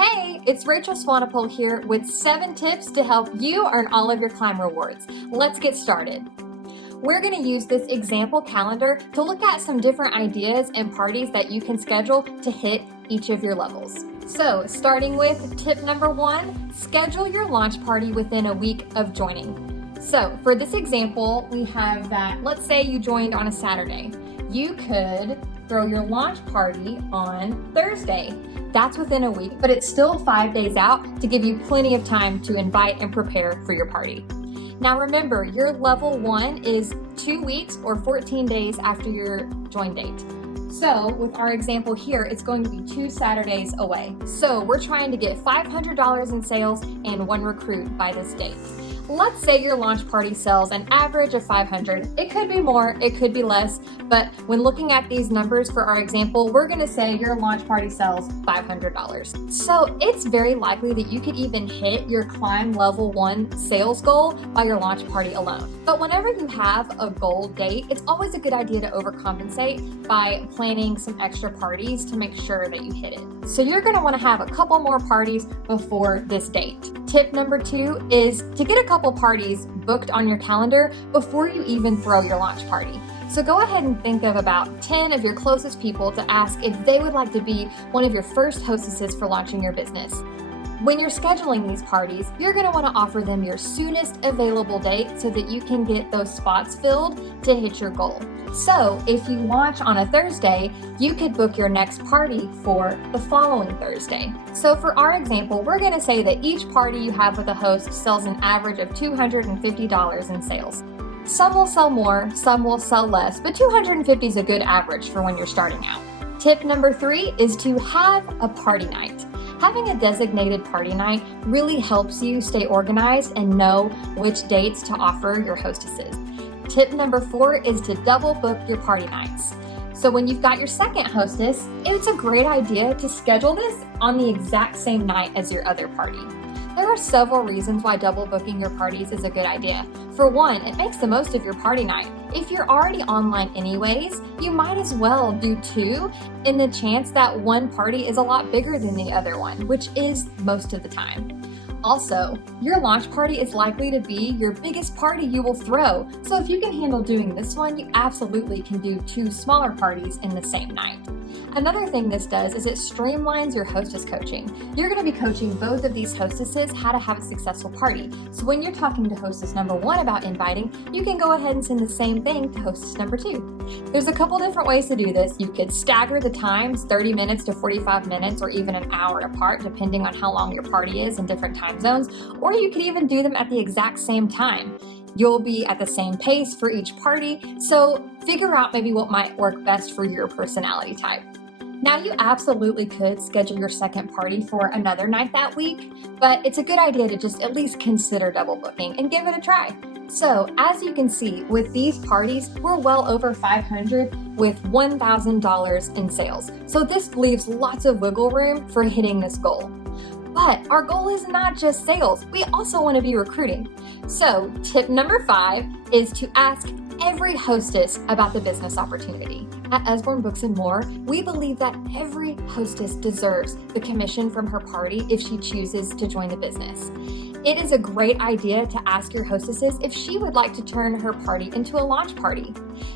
Hey, it's Rachel Swanepoel here with 7 tips to help you earn all of your climb rewards. Let's get started. We're going to use this example calendar to look at some different ideas and parties that you can schedule to hit each of your levels. So, starting with tip number 1, schedule your launch party within a week of joining. So, for this example, we have that, let's say you joined on a Saturday. You could throw your launch party on Thursday. That's within a week, but it's still 5 days out to give you plenty of time to invite and prepare for your party. Now remember, your level 1 is 2 weeks or 14 days after your join date. So with our example here, it's going to be 2 Saturdays away. So we're trying to get $500 in sales and 1 recruit by this date. Let's say your launch party sells an average of $500. It could be more, it could be less, but when looking at these numbers for our example, we're gonna say your launch party sells $500. So it's very likely that you could even hit your climb level 1 sales goal by your launch party alone. But whenever you have a goal date, it's always a good idea to overcompensate by planning some extra parties to make sure that you hit it. So you're gonna wanna have a couple more parties before this date. Tip number 2 is to get a couple parties booked on your calendar before you even throw your launch party. So go ahead and think of about 10 of your closest people to ask if they would like to be one of your first hostesses for launching your business. When you're scheduling these parties, you're going to want to offer them your soonest available date so that you can get those spots filled to hit your goal. So if you launch on a Thursday, you could book your next party for the following Thursday. So for our example, we're going to say that each party you have with a host sells an average of $250 in sales. Some will sell more, some will sell less, but $250 is a good average for when you're starting out. Tip number 3 is to have a party night. Having a designated party night really helps you stay organized and know which dates to offer your hostesses. Tip number 4 is to double book your party nights. So when you've got your second hostess, it's a great idea to schedule this on the exact same night as your other party. There are several reasons why double booking your parties is a good idea. For one, it makes the most of your party night. If you're already online anyways, you might as well do 2 in the chance that one party is a lot bigger than the other one, which is most of the time. Also, your launch party is likely to be your biggest party you will throw. So if you can handle doing this one, you absolutely can do 2 smaller parties in the same night. Another thing this does is it streamlines your hostess coaching. You're going to be coaching both of these hostesses how to have a successful party. So when you're talking to hostess number 1 about inviting, you can go ahead and send the same thing to hostess number 2. There's a couple different ways to do this. You could stagger the times, 30 minutes to 45 minutes, or even an hour apart, depending on how long your party is in different time zones, or you could even do them at the exact same time. You'll be at the same pace for each party, so figure out maybe what might work best for your personality type. Now, you absolutely could schedule your second party for another night that week, but it's a good idea to just at least consider double booking and give it a try. So, as you can see, with these parties, we're well over $500 with $1,000 in sales. So this leaves lots of wiggle room for hitting this goal. But our goal is not just sales, we also want to be recruiting. So tip number 5 is to ask every hostess about the business opportunity. At Usborne Books and More, we believe that every hostess deserves the commission from her party if she chooses to join the business. It is a great idea to ask your hostesses if she would like to turn her party into a launch party.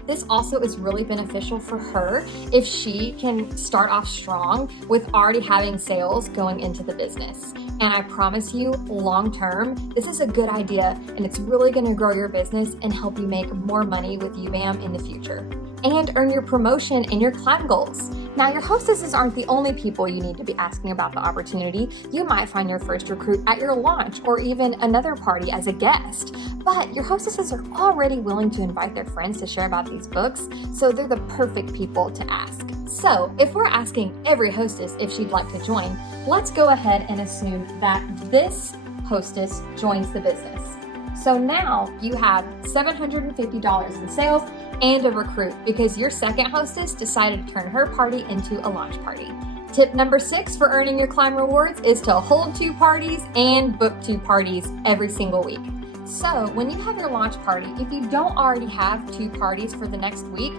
This also is really beneficial for her if she can start off strong with already having sales going into the business. And I promise you, long term, this is a good idea and it's really going to grow your business and help you make more money with UBAM in the future. And earn your promotion and your climb goals. Now, your hostesses aren't the only people you need to be asking about the opportunity. You might find your first recruit at your launch or even another party as a guest. But your hostesses are already willing to invite their friends to share about these books, so they're the perfect people to ask. So, if we're asking every hostess if she'd like to join, let's go ahead and assume that this hostess joins the business. So now you have $750 in sales and a recruit because your second hostess decided to turn her party into a launch party. Tip number 6 for earning your climb rewards is to hold 2 parties and book 2 parties every single week. So when you have your launch party, if you don't already have 2 parties for the next week,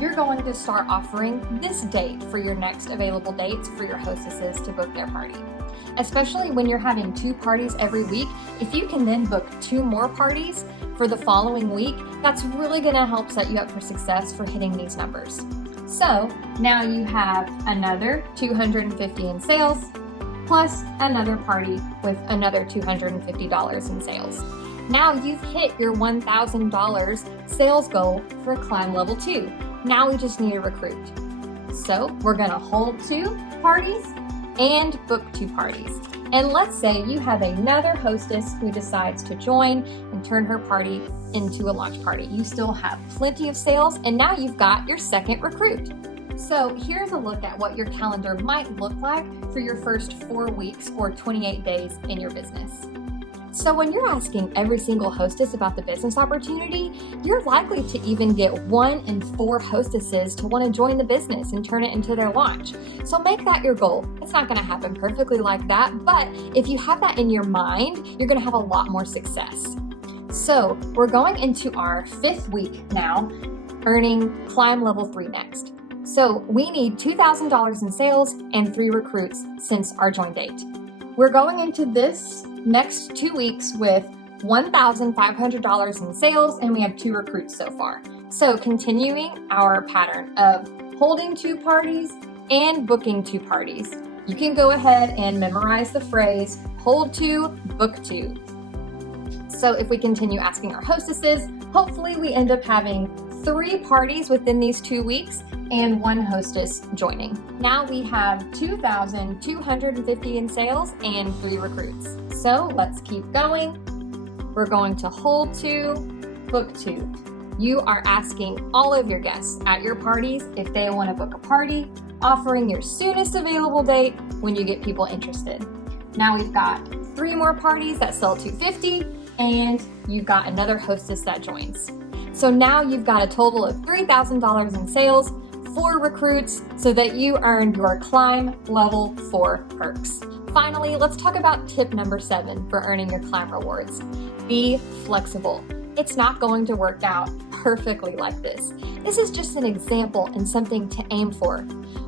you're going to start offering this date for your next available dates for your hostesses to book their party. Especially when you're having 2 parties every week, if you can then book 2 more parties for the following week, that's really gonna help set you up for success for hitting these numbers. So now you have another $250 in sales, plus another party with another $250 in sales. Now you've hit your $1,000 sales goal for Climb Level 2. Now we just need a recruit. So we're gonna hold 2 parties and book 2 parties. And let's say you have another hostess who decides to join and turn her party into a launch party. You still have plenty of sales, and now you've got your second recruit. So here's a look at what your calendar might look like for your first 4 weeks or 28 days in your business. So when you're asking every single hostess about the business opportunity, you're likely to even get 1 in 4 hostesses to want to join the business and turn it into their launch. So make that your goal. It's not going to happen perfectly like that, but if you have that in your mind, you're going to have a lot more success. So we're going into our 5th week now, earning Climb Level 3 next. So we need $2,000 in sales and 3 recruits since our join date. We're going into this next 2 weeks with $1,500 in sales, and we have 2 recruits so far. So continuing our pattern of holding 2 parties and booking 2 parties. You can go ahead and memorize the phrase, hold 2, book 2. So if we continue asking our hostesses, hopefully we end up having 3 parties within these 2 weeks and 1 hostess joining. Now we have 2,250 in sales and 3 recruits. So let's keep going. We're going to hold 2, book 2. You are asking all of your guests at your parties if they want to book a party, offering your soonest available date when you get people interested. Now we've got 3 more parties that sell $250, and you've got another hostess that joins. So now you've got a total of $3,000 in sales, 4 recruits, so that you earned your Climb Level 4 perks. Finally, let's talk about tip number 7 for earning your Climb rewards. Be flexible. It's not going to work out perfectly like this. This is just an example and something to aim for.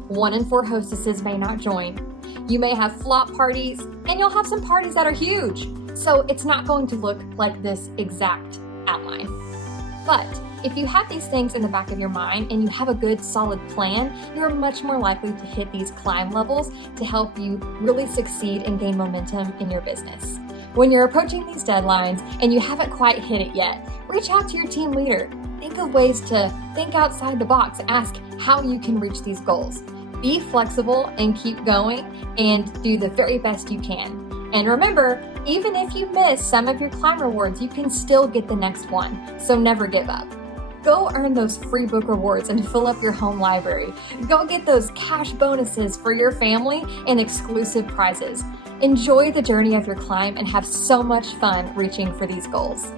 1 in 4 hostesses may not join. You may have flop parties, and you'll have some parties that are huge. So it's not going to look like this exact outline. But if you have these things in the back of your mind and you have a good solid plan, you're much more likely to hit these climb levels to help you really succeed and gain momentum in your business. When you're approaching these deadlines and you haven't quite hit it yet, reach out to your team leader. Think of ways to think outside the box and ask how you can reach these goals. Be flexible and keep going and do the very best you can. And remember, even if you miss some of your climb rewards, you can still get the next one, so never give up. Go earn those free book rewards and fill up your home library. Go get those cash bonuses for your family and exclusive prizes. Enjoy the journey of your climb and have so much fun reaching for these goals.